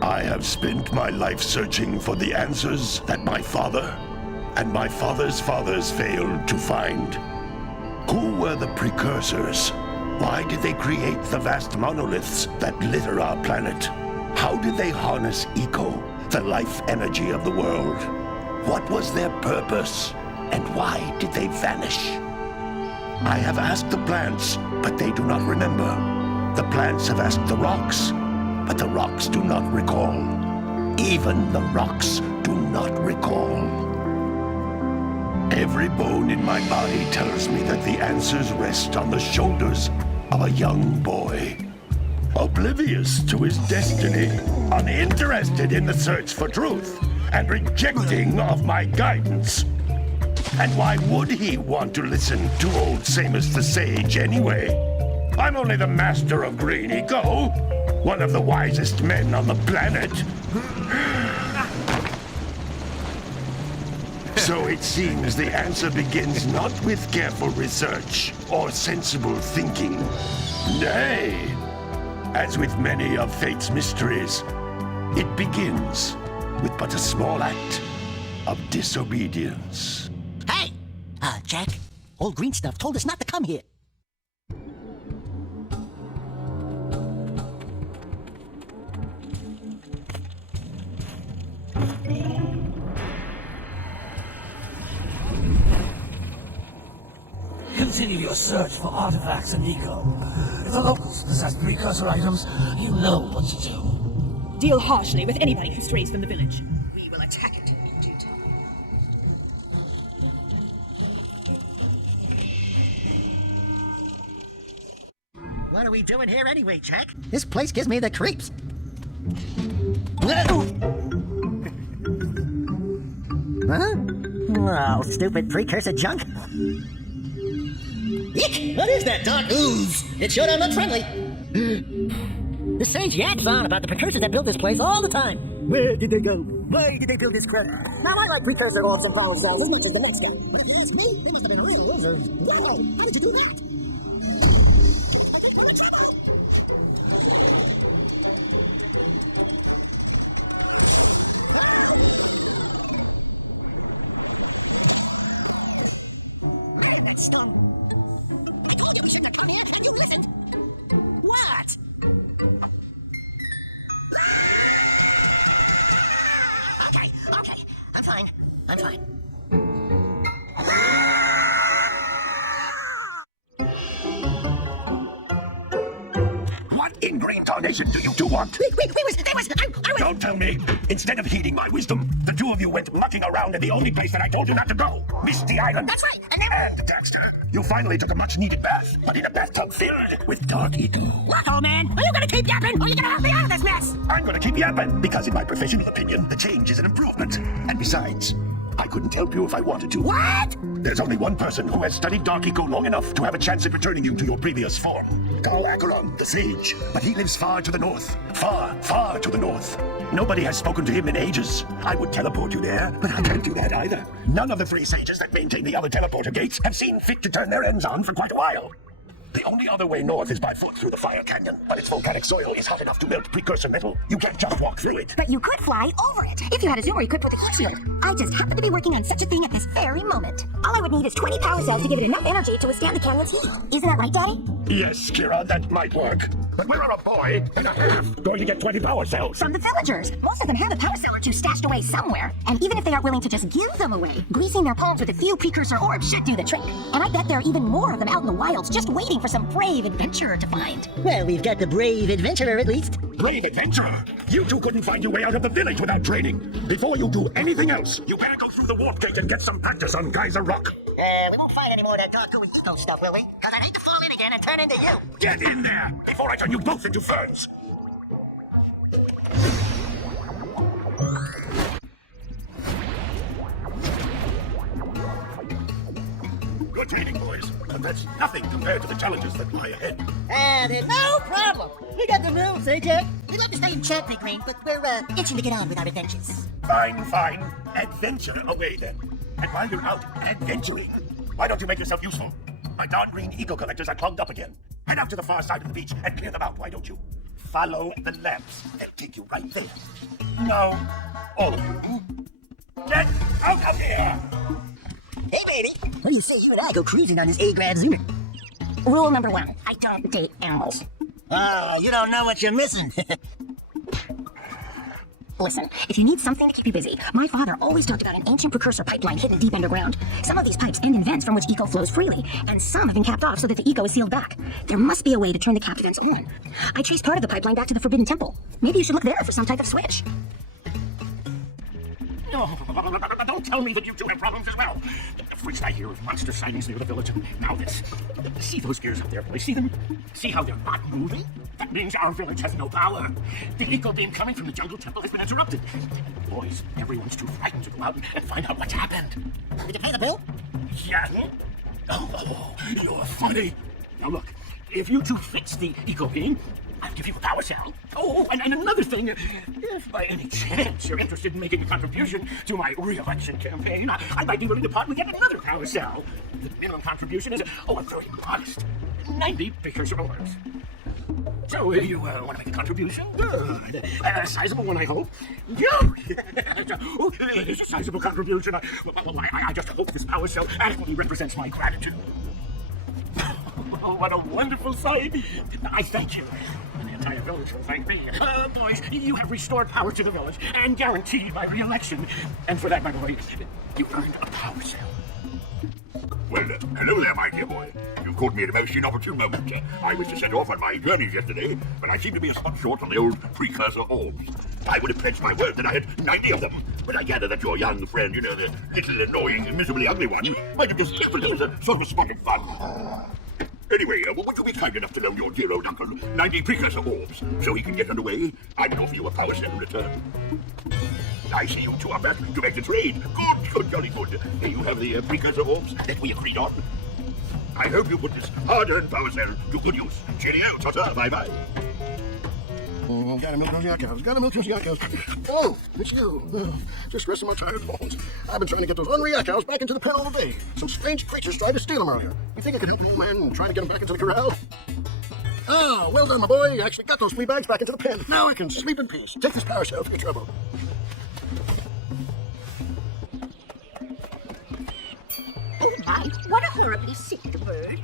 I have spent my life searching for the answers that my father and my father's fathers failed to find. Who were the precursors? Why did they create the vast monoliths that litter our planet? How did they harness eco, the life energy of the world? What was their purpose? And why did they vanish? I have asked the plants, but they do not remember. The plants have asked the rocks, but the rocks do not recall. Even the rocks do not recall. Every bone in my body tells me that the answers rest on the shoulders of a young boy. Oblivious to his destiny, uninterested in the search for truth, and rejecting of my guidance. And why would he want to listen to old Samus the Sage anyway? I'm only the master of green eco, one of the wisest men on the planet. So it seems the answer begins not with careful research or sensible thinking. Nay, as with many of fate's mysteries, it begins with but a small act of disobedience. Hey! Jack, old green stuff told us not to come here. Continue your search for artifacts and eco. If the locals possess precursor items, you know what to do. Deal harshly with anybody who strays from the village. We will attack it in due time. What are we doing here anyway, Jack? This place gives me the creeps. Huh? Oh, stupid precursor junk. Eek! What is that dark ooze? It sure don't look friendly. The sage yaks on about the precursors that built this place all the time. Where did they go? Why did they build this crap? Now, I like precursor orbs and power cells as much as the next guy. But if you ask me, they must have been real losers. Wow! How did you do that? I'm in trouble! I'm in stung. I told you we shouldn't have come here, and you listened! What? Okay. I'm fine. What in green tarnation do you two want? I was... Don't tell me. Instead of heeding my wisdom, the two of you went mucking around in the only place that I told you not to go. Misty Island. That's right, And Dexter, you finally took a much-needed bath, but in a bathtub filled with dark eco. Look, old man, are you gonna keep yapping, or are you gonna help me out of this mess? I'm gonna keep yapping, because in my professional opinion, the change is an improvement. And besides, I couldn't help you if I wanted to. What? There's only one person who has studied Dark Eco long enough to have a chance at returning you to your previous form. Carl Acheron, the sage. But he lives far to the north. Far, far to the north. Nobody has spoken to him in ages. I would teleport you there, but I can't do that either. None of the three sages that maintain the other teleporter gates have seen fit to turn their ends on for quite a while. The only other way north is by foot through the fire canyon, but its volcanic soil is hot enough to melt precursor metal. You can't just walk through it. But you could fly over it. If you had a zoom, you could put the heat shield. I just happen to be working on such a thing at this very moment. All I would need is 20 power cells to give it enough energy to withstand the canyon's heat. Isn't that right, Daddy? Yes, Kira, that might work. But where are a boy and a half going to get 20 power cells? From the villagers. Most of them have a power cell or two stashed away somewhere. And even if they aren't willing to just give them away, greasing their palms with a few precursor orbs should do the trick. And I bet there are even more of them out in the wilds just waiting for some brave adventurer to find. Well, we've got the brave adventurer at least. Brave adventurer? You two couldn't find your way out of the village without training. Before you do anything else, you better go through the warp gate and get some practice on Geyser Rock. We won't find any more of that dark goo and eco stuff, will we? Because I'd hate to fall in again and turn into you. Get in there before I turn you both into ferns. Good training, boys, but that's nothing compared to the challenges that lie ahead. There's no problem. We got the rules, eh, Jack? We'd love to stay in chat, Big Green, but we're, itching to get on with our adventures. Fine. Adventure away, then. And while you're out adventuring, why don't you make yourself useful? My darn green eco collectors are clogged up again. Head out to the far side of the beach and clear them out, why don't you? Follow the lamps. They'll take you right there. Now, all of you, get out of here! Hey, baby. What do you say you and I go cruising on this A-grad Zoomer? Rule number 1, I don't date animals. Ah, you don't know what you're missing. Listen, if you need something to keep you busy, my father always talked about an ancient precursor pipeline hidden deep underground. Some of these pipes end in vents from which eco flows freely, and some have been capped off so that the eco is sealed back. There must be a way to turn the capped vents on. I traced part of the pipeline back to the Forbidden Temple. Maybe you should look there for some type of switch. No, don't tell me that you two have problems as well. The first I hear of monster sightings near the village. Now this. See those gears up there, boys? See them? See how they're not moving? That means our village has no power. The eco beam coming from the jungle temple has been interrupted. Boys, everyone's too frightened to go out and find out what's happened. Did you pay the bill? Yeah? Oh, you're funny. Now look, if you two fix the eco beam, I'll give you a power cell. Oh, and another thing, if by any chance you're interested in making a contribution to my re-election campaign, I might be willing to part with yet another power cell. The minimum contribution is, a very modest 90 precursor orbs. So, you want to make a contribution? Good. A sizable one, I hope. Yeah. Oh, it is a sizable contribution. I just hope this power cell adequately represents my gratitude. Oh, what a wonderful sight! I thank you. The entire village will thank me. Boys, you have restored power to the village and guaranteed my re-election. And for that, by the way, you earned a power cell. Well, hello there, my dear boy. You've caught me at a most inopportune moment. I was to set off on my journeys yesterday, but I seem to be a spot short on the old precursor orbs. I would have pledged my word that I had 90 of them, but I gather that your young friend, you know, the little annoying and miserably ugly one, might have just left them as a sort of spotted fun. Anyway, would you be kind enough to loan your dear old uncle 90 precursor orbs so he can get underway? I would offer you a power cell in return. I see you two are back to make the trade. Good, jolly good. Here you have the precursor orbs that we agreed on. I hope you put this hard-earned power cell to good use. Cheerio, ta-ta, bye-bye. Gotta milk those yakkos. Gotta milk those yakkos. Oh, it's you. Just resting my tired bones. I've been trying to get those unreal yakkos back into the pen all day. Some strange creatures tried to steal them earlier. You think I could help you, man, trying to get them back into the corral? Ah, well done, my boy. You actually got those flea bags back into the pen. Now I can sleep in peace. Take this power cell for your trouble. Oh my, what a horribly sick word.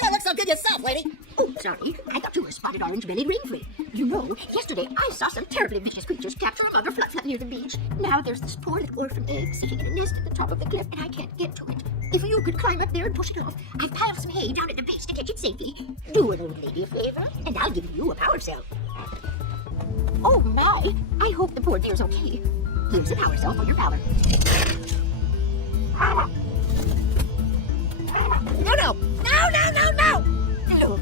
Yeah, look so good yourself, lady. Oh, sorry. I thought you were spotted orange-bellied rainflea. You know, yesterday I saw some terribly vicious creatures capture a mother flood near the beach. Now there's this poor little orphan egg sitting in a nest at the top of the cliff, and I can't get to it. If you could climb up there and push it off, I've piled some hay down at the base to catch it safely. Do an old lady a favor, and I'll give you a power cell. Oh my! I hope the poor dear's okay. Here's a power cell for your power. No! Look,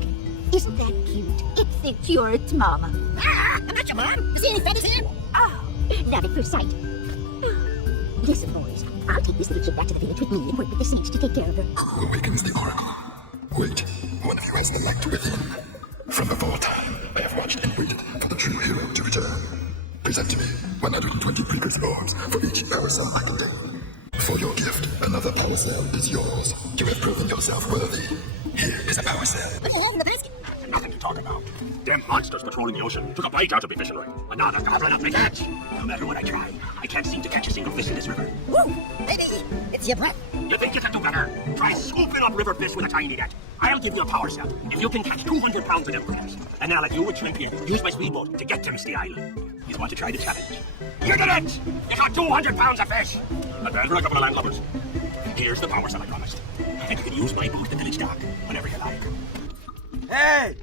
isn't that cute? It's the cute mama. Ah, I'm not your mom. See any feathers here? Oh, love at first sight. Listen, boys, I'll take this little kid back to the village with me and work with the saints to take care of her. Who awakens the oracle? Wait, one of you has the light within. From before time, I have watched and waited for the true hero to return. Present to me 120 precursor orbs for each power cell I contain. For your gift, another power cell is yours. You have proven yourself worthy. Here is a power cell. What do you have in the basket? Nothing to talk about. Them monsters patrolling the ocean took a bite out of me fisherman. Another goblin up my catch. No matter what I try, I can't seem to catch a single fish in this river. Woo! Baby, it's your breath. You think you can do better? Try scooping up river fish with a tiny net. I'll give you a power cell if you can catch 200 pounds of them crabs. And now let you and Champion use my speedboat to get to Misty Island. You want to try the challenge? You did it! You got 200 pounds of fish! Advance for a couple of landlubbers. Here's the power cell I promised. And you can use my boat at the village dock whenever you like. Hey!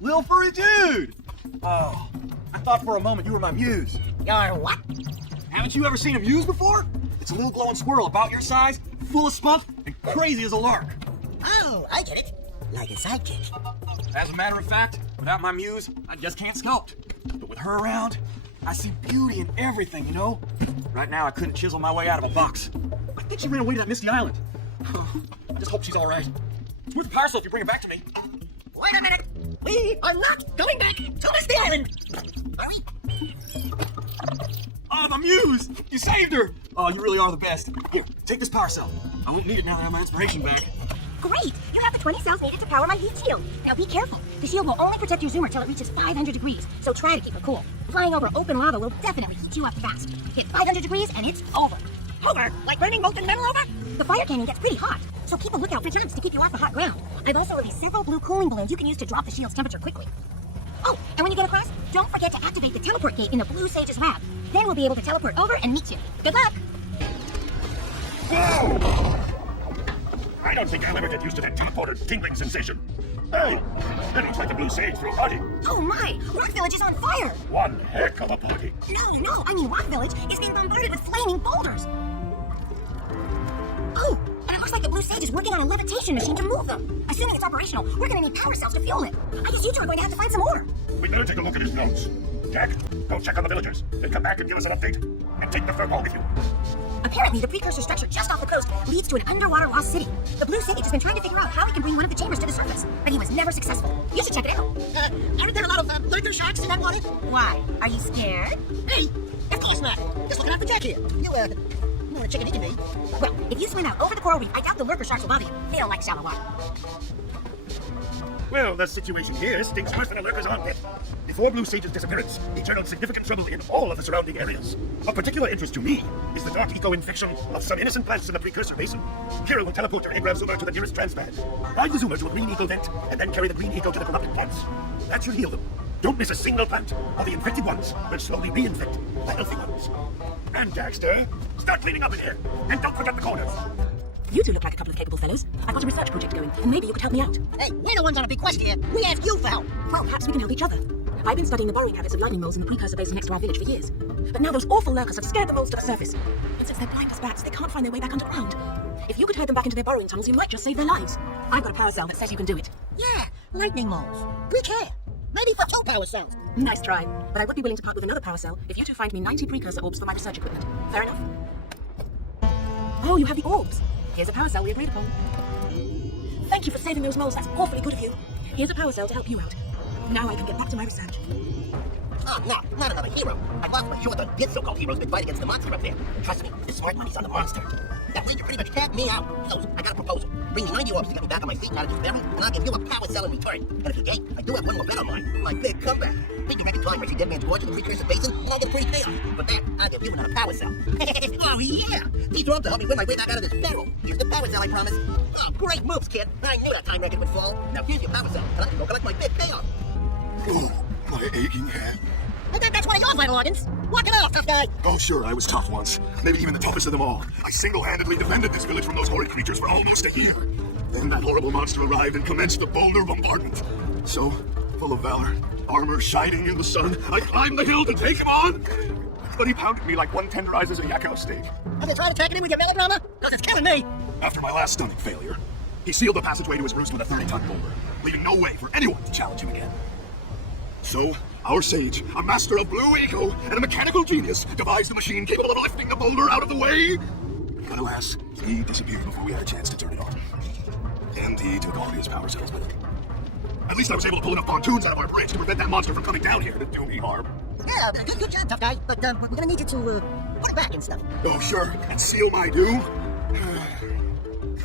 Little furry dude! Oh, I thought for a moment you were my muse. Your what? Haven't you ever seen a muse before? It's a little glowing squirrel about your size, full of spunk, and crazy as a lark. Oh, I get it. Like a sidekick. As a matter of fact, without my muse, I just can't sculpt. But with her around, I see beauty in everything, you know? Right now, I couldn't chisel my way out of a box. I think she ran away to that Misty Island. I just hope she's all right. It's worth a parcel if you bring her back to me. Wait a minute. We are not going back to Misty Island. Oh, the muse! You saved her! Oh, you really are the best. Here, take this power cell. I won't need it now that I have my inspiration back. Great! You have the 20 cells needed to power my heat shield. Now be careful. The shield will only protect your zoomer till it reaches 500 degrees, so try to keep it cool. Flying over open lava will definitely heat you up fast. Hit 500 degrees and it's over. Over? Like burning molten metal over? The fire canyon gets pretty hot, so keep a lookout for jumps to keep you off the hot ground. I've also released several blue cooling balloons you can use to drop the shield's temperature quickly. Oh, and when you get across, don't forget to activate the teleport gate in the blue sage's lab. Then we'll be able to teleport over and meet you. Good luck! Whoa! I don't think I'll ever get used to that teleporter tingling sensation. Hey, it looks like the blue sage threw a party. Oh my! Rock Village is on fire! One heck of a party. No, I mean Rock Village is being bombarded with flaming boulders. Oh, and it looks like the blue sage is working on a levitation machine to move them. Assuming it's operational, we're gonna need power cells to fuel it. I guess you two are going to have to find some more. We better take a look at his notes. Jack, go check on the villagers. Then come back and give us an update. And take the furball with you. Apparently, the precursor structure just off the coast leads to an underwater lost city. The blue sage has been trying to figure out how he can bring one of the chambers to the surface, but he was never successful. You should check it out. Aren't there a lot of lurker sharks in that water? Why? Are you scared? Me? Of course not. Just looking out for Jack here. You want a chicken he can be. Well, if you swim out over the coral reef, I doubt the lurker sharks will bother you. They don't like shallow water. Well, the situation here stinks worse than a lurker's armpit. Before Blue Sage's disappearance, he turned significant trouble in all of the surrounding areas. Of particular interest to me is the dark eco-infection of some innocent plants in the precursor basin. Kira will teleport your engram zoomer to the nearest transplant. Guide the zoomer to a green eco vent, and then carry the green eco to the corrupted plants. That should heal them. Don't miss a single plant, or the infected ones will slowly reinfect the healthy ones. And Daxter, start cleaning up in here, and don't forget the corners. You two look like a couple of capable fellows. I've got a research project going, and maybe you could help me out. Hey, we're the ones on a big quest here. We asked you for help. Well, perhaps we can help each other. I've been studying the burrowing habits of lightning moles in the precursor basin next to our village for years. But now those awful lurkers have scared the moles to the surface. And since they're blind as bats, they can't find their way back underground. If you could herd them back into their burrowing tunnels, you might just save their lives. I've got a power cell that says you can do it. Yeah, lightning moles. We care. Maybe for 2 power cells. Nice try. But I would be willing to part with another power cell if you two find me 90 precursor orbs for my research equipment. Fair enough? Oh, you have the orbs. Here's a power cell we agreed upon. Thank you for saving those moles. That's awfully good of you. Here's a power cell to help you out. Now I can get back to my research. Oh, no, not another hero. I lost my short on good so-called heroes been fight against the monster up there. Trust me, the smart money's on the monster. That leader pretty much tapped me out. So, I got a proposal. Bring me 90 orbs to get me back on my feet out of this berry, and I'll give you a power cell in return. And if you ain't, I do have one more bet on mine. My big comeback. Big direct time where she dead man's gorge in the precursor basin, and I'll get a pretty payoff. But that, I'll give you another power cell. Oh, yeah! These orbs will help me win my way back out of this barrel. Here's the power cell, I promise. Oh, great moves, kid. I knew that time record would fall. Now here's your power cell, and I can go collect my big payoff. Oh, my aching head. That's one of your vital organs. Walk it off, tough guy. Oh, sure, I was tough once. Maybe even the toughest of them all. I single-handedly defended this village from those horrid creatures for almost a year. Then that horrible monster arrived and commenced the boulder bombardment. So, full of valor, armor shining in the sun, I climbed the hill to take him on. But he pounded me like one tenderizes a yakko steak. Have you tried attacking him with your melodrama? Because it's killing me. After my last stunning failure, he sealed the passageway to his roost with a 30-ton boulder, leaving no way for anyone to challenge him again. So, our sage, a master of blue eco and a mechanical genius, devised a machine capable of lifting the boulder out of the way. But alas, he disappeared before we had a chance to turn it on. And he took all his power cells with him. At least I was able to pull enough pontoons out of our bridge to prevent that monster from coming down here to do me harm. Yeah, good job, tough guy. But we're gonna need you to put it back and stuff. Oh, sure, and seal my doom?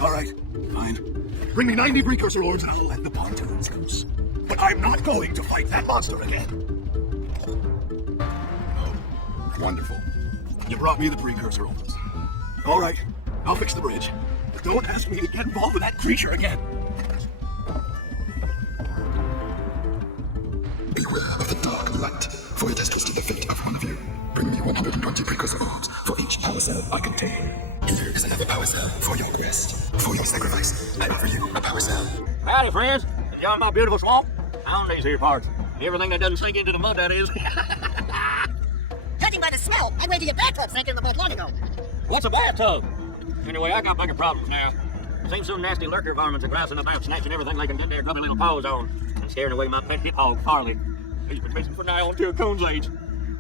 All right, fine. Bring me 90 precursor orbs and I'll let the pontoons loose. But I'm not going to fight that monster again. Oh, wonderful. You brought me the precursor orbs. All right, I'll fix the bridge. But don't ask me to get involved with that creature again. Beware of the dark light, for it has twisted the fate of one of you. Bring me 120 precursor orbs for each power cell I contain. Here is another power cell for your quest. For your sacrifice, I offer you a power cell. Howdy, friends. Enjoying my beautiful swamp? On these here parts. Everything that doesn't sink into the mud, that is. Judging by the smell, I'd wait till your bathtub sank in the mud long ago. What's a bathtub? Anyway, I got bigger problems now. Seems some nasty lurker varmints are grassing about, snatching everything they can get their dummy little paws on, and scaring away my pet hip hog, Farley. He's been missing for now until Coon's age.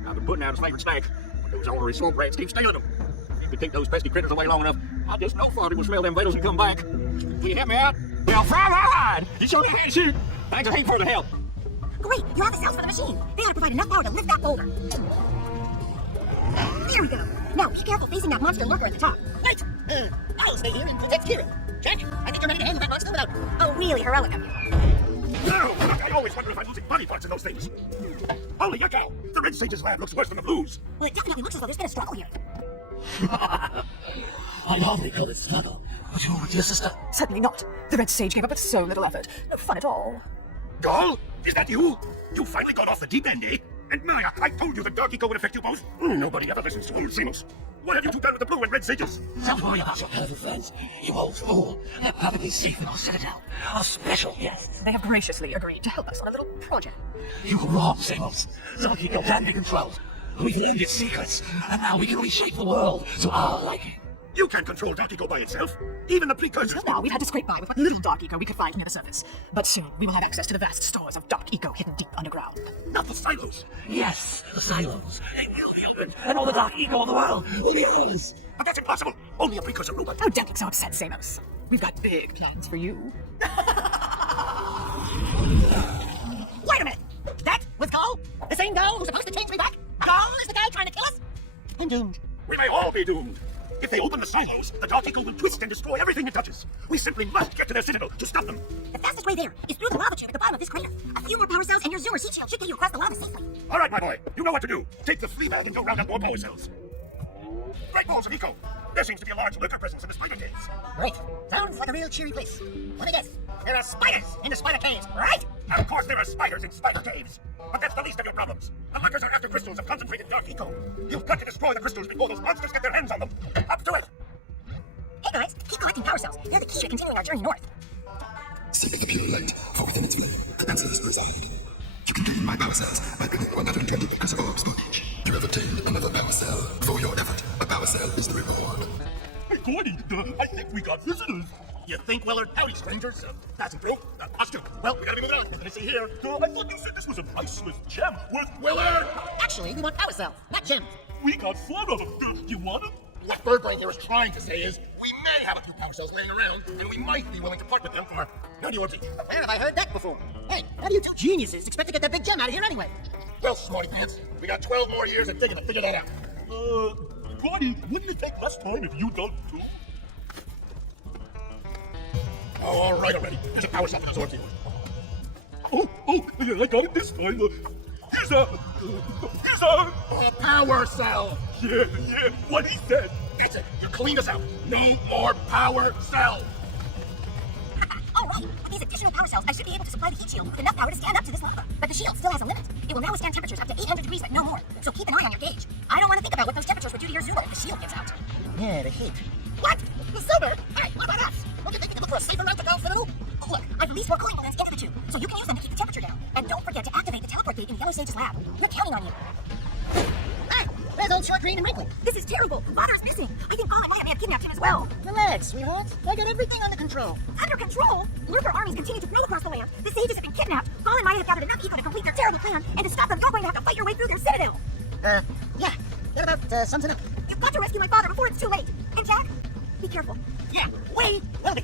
I've been putting out his favorite snack, but those ornery swamp rats keep stealing them. If we keep those pesky critters away long enough, I just know Farley will smell them vitals and come back. Will you help me out? Well, fry ride! You showed me how to shoot. Thanks a heap for the help. Great, you have the cells for the machine. They ought to provide enough power to lift that boulder. There we go. Now, be careful facing that monster lurker at the top. Right. I'll stay here and protect Kira. Jack, I think you're ready to handle that monster without... Oh, really heroic of you. No! I always wonder if I'm losing body parts in those things. Holy cow! The Red Sage's lab looks worse than the Blues. Well, it definitely looks as though there's been a struggle here. I hardly call it struggle. But you were with your sister? Certainly not. The Red Sage gave up with so little effort. No fun at all. Gall? Is that you? You finally got off the deep end, eh? And Maya, I told you the Dark Eco would affect you both. Nobody ever listens to old Seamus. What have you two done with the Blue and Red Sages? Don't worry about your perfect friends, you old fool. They're perfectly safe in our citadel. Our special guests. They have graciously agreed to help us on a little project. You were wrong, Seamus. Dark Eco can be controlled. We've learned its secrets, and now we can reshape the world to our liking. You can't control Dark Eco by itself. Even the precursors. Until now, we've had to scrape by with what little Dark Eco we could find near the surface. But soon, we will have access to the vast stores of Dark Eco hidden deep underground. Not the silos. Yes, the silos. They will be opened, and all the Dark Eco in the world will be ours. But that's impossible. Only a precursor robot. Oh, don't get so upset, Samos. We've got big plans for you. Wait a minute! That was Gall? The same Gall who's supposed to change me back? Gall is the guy trying to kill us? I'm doomed. We may all be doomed. If they open the silos, the Dark Eco will twist and destroy everything it touches. We simply must get to their citadel to stop them. The fastest way there is through the lava tube at the bottom of this crater. A few more power cells and your zoomer seat shield should get you across the lava safely. All right, my boy. You know what to do. Take the flea bag and go round up more power cells. Great balls of eco. There seems to be a large lurker presence in the spider caves. Great. Sounds like a real cheery place. Let me guess. There are spiders in the spider caves, right? Of course there are spiders in spider caves. But that's the least of your problems. The lurkers are after crystals of concentrated Dark Eco. You've got to destroy the crystals before those monsters get their hands on them. Up to it. Hey guys, keep collecting power cells. They're the key to continuing our journey north. Seek the pure light, for within its flame, the answers reside. You can gain my power cells by bringing 120 acres of orbs for each. You have obtained another power cell. For your effort, a power cell is the reward. Hey, Gordy, I think we got visitors. You think, Willard? Howdy, strangers. Passing through. Us too. Well, we gotta move it on. What can I see here? I thought you said this was a priceless gem worth... Willard! Actually, we want power cells, not gems. We got 4 of them. Do you want them? What Bird Brain here is trying to say is, we may have a few power cells laying around, and we might be willing to part with them for 90 orbs each. Where have I heard that before? Hey, how do you two geniuses expect to get that big gem out of here anyway? Well, smarty pants, we got 12 more years of digging to figure that out. Gordy, wouldn't it take less time if you dug too? Oh, all right already. There's a power cell for those orbs here. Oh, I got it this time. Here's a power cell. Yeah, what he said. That's it. You cleaned us out. No more power cells. Alright, with these additional power cells, I should be able to supply the heat shield with enough power to stand up to this lava. But the shield still has a limit. It will now withstand temperatures up to 800 degrees, but no more. So keep an eye on your gauge. I don't want to think about what those temperatures would do to your Zoomer if the shield gives out. Yeah, the heat. What? The Zoomer? Hey, what about us? Don't you think we can look for a safer route to go, Citadel? Look, I've released more cooling balloons into the tube, so you can use them to keep the temperature down. And don't forget to activate the teleport gate in Yellow Sage's lab. We're counting on you. Hey, where's old Short Green and Wrinkly? This is terrible. Father's missing. I think Paul and Maya may have kidnapped him as well. Relax, sweetheart. I got everything under control. Under control? Lurker armies continue to grow across the land. The sages have been kidnapped. Paul and Maya have gathered enough eco to complete their terrible plan. And to stop them, you're going to have to fight your way through their citadel. Yeah. Get about something up. You've got to rescue my father before it's too late. And Jack, be careful. Yeah, we will be.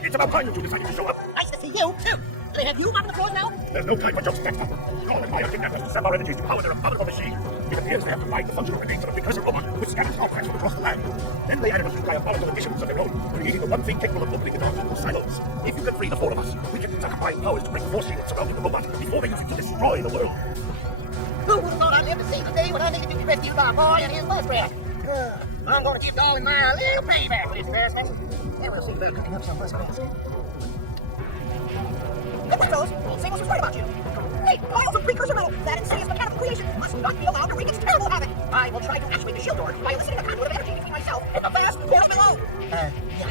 It's about time you decided to show up. Nice to see you, too. Do they have you mopping the floors now? There's no time for jokes, Dexter. Paul and Maya kidnapped us to sell our energies to power their abominable machine. It appears they have defined the functional remains of a precursor robot which scatters small cracks across the land. Then they added a few diabolical additions of their own, creating the one thing capable of opening the Dark Eco silos. If you can free the 4 of us, we can use our combined powers to break the force shield surrounding the robot before they use it to destroy the world. Who would have thought I'd live to see the day when I needed to be rescued by a boy and his muskrat? I'm going to give Dolly my little payback for this embarrassment. And we'll see about cooking up some muskrats. Good work, fellas. Samos was right about you. Hey, piles of precursor metal. That insidious mechanical creation must not be allowed to wreak its terrible havoc. I will try to actuate the shield door by eliciting a conduit of energy between myself and the vast force below. Yeah, you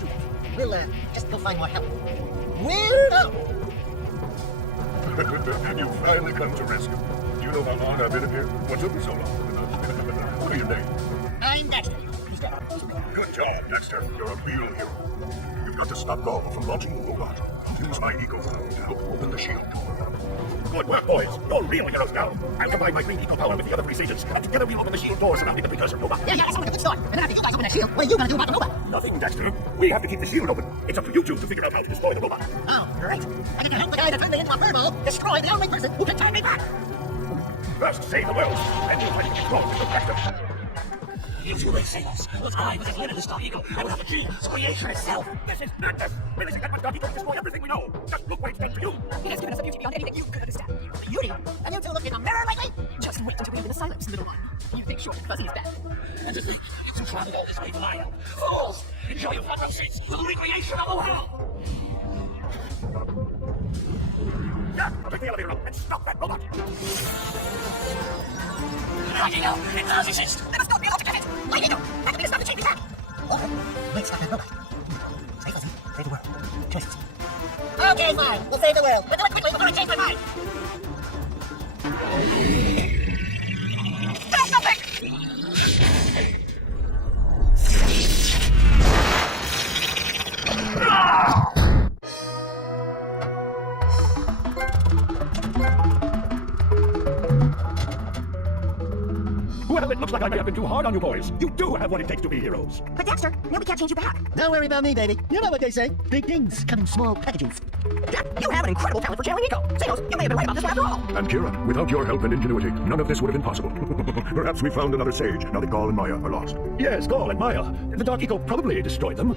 do that. We'll, just go find more help. We'll go. And you finally come to rescue. Do you know how long I've been in here? What took me so long? What are your name? I'm Dexter. He's dead. Good job, Dexter. You're a real hero. You've got to stop Gall from launching the robot. Use my eco power to help open the shield door. Good work, boys. You're real heroes now. I'll combine my green eco power with the other 3 sages, and together we'll open the shield door surrounding the precursor robot. Yeah, that sounds like a good start. And then after you guys open that shield, what are you going to do about the robot? Nothing, Dexter. We have to keep the shield open. It's up to you two to figure out how to destroy the robot. Oh, great. I get to help the guy that turned me into a furball destroy the only person who can turn me back. First save the world, then you'll find it wrong to protect them. You two may save us, but I, with this limitless Dark Ego, I will have the key to creation itself. This is madness. Really, that my Dark Ego destroy everything we know. Just look what it's done to you. It has given us a beauty beyond anything you could understand. Beauty? Have you two looked in the mirror lately? Just wait until we live in the silence, little one. You think short and fuzzy is bad. And to think, you traveled all this way to my help. Fools! Enjoy your front row seats for the recreation of the world! Yeah, I'll take the elevator up and stop that robot. Dark Ego, it does exist! I must not be able to get it! Light Ego! That could be the stuff to change attack! Alright, let's stop that robot. Stay fuzzy, save the world. Choices. Okay, fine. We'll save the world. But do it quickly before I change my mind! Stop something! Well, it looks like I may have been too hard on you boys. You do have what it takes to be heroes. But Dexter, now we can't change you back. Don't worry about me, baby. You know what they say. Big things come in small packages. Jack, you have an incredible talent for channeling Nico. Senos, you may have been right about this one after all. And Kira, without your help and ingenuity, none of this would have been possible. Perhaps we found another sage, now that Gaul and Maya are lost. Yes, Gaul and Maya. The Dark Ego probably destroyed them.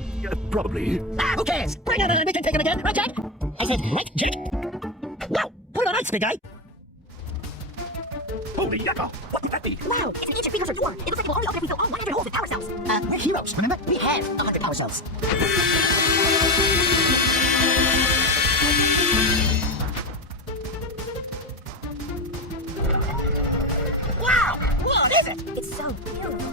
Probably. Ah, who cares? Bring it in, we can take him again, right, Jack? I said, right, Jack? Wow, put it on ice, big guy. Holy yakka! What could that be? Wow, it's an ancient precursor door. It looks like we'll only open if we fill all 100 holes with power cells. We're heroes, remember? We have 100 power cells. Wow, what is it? It's so beautiful.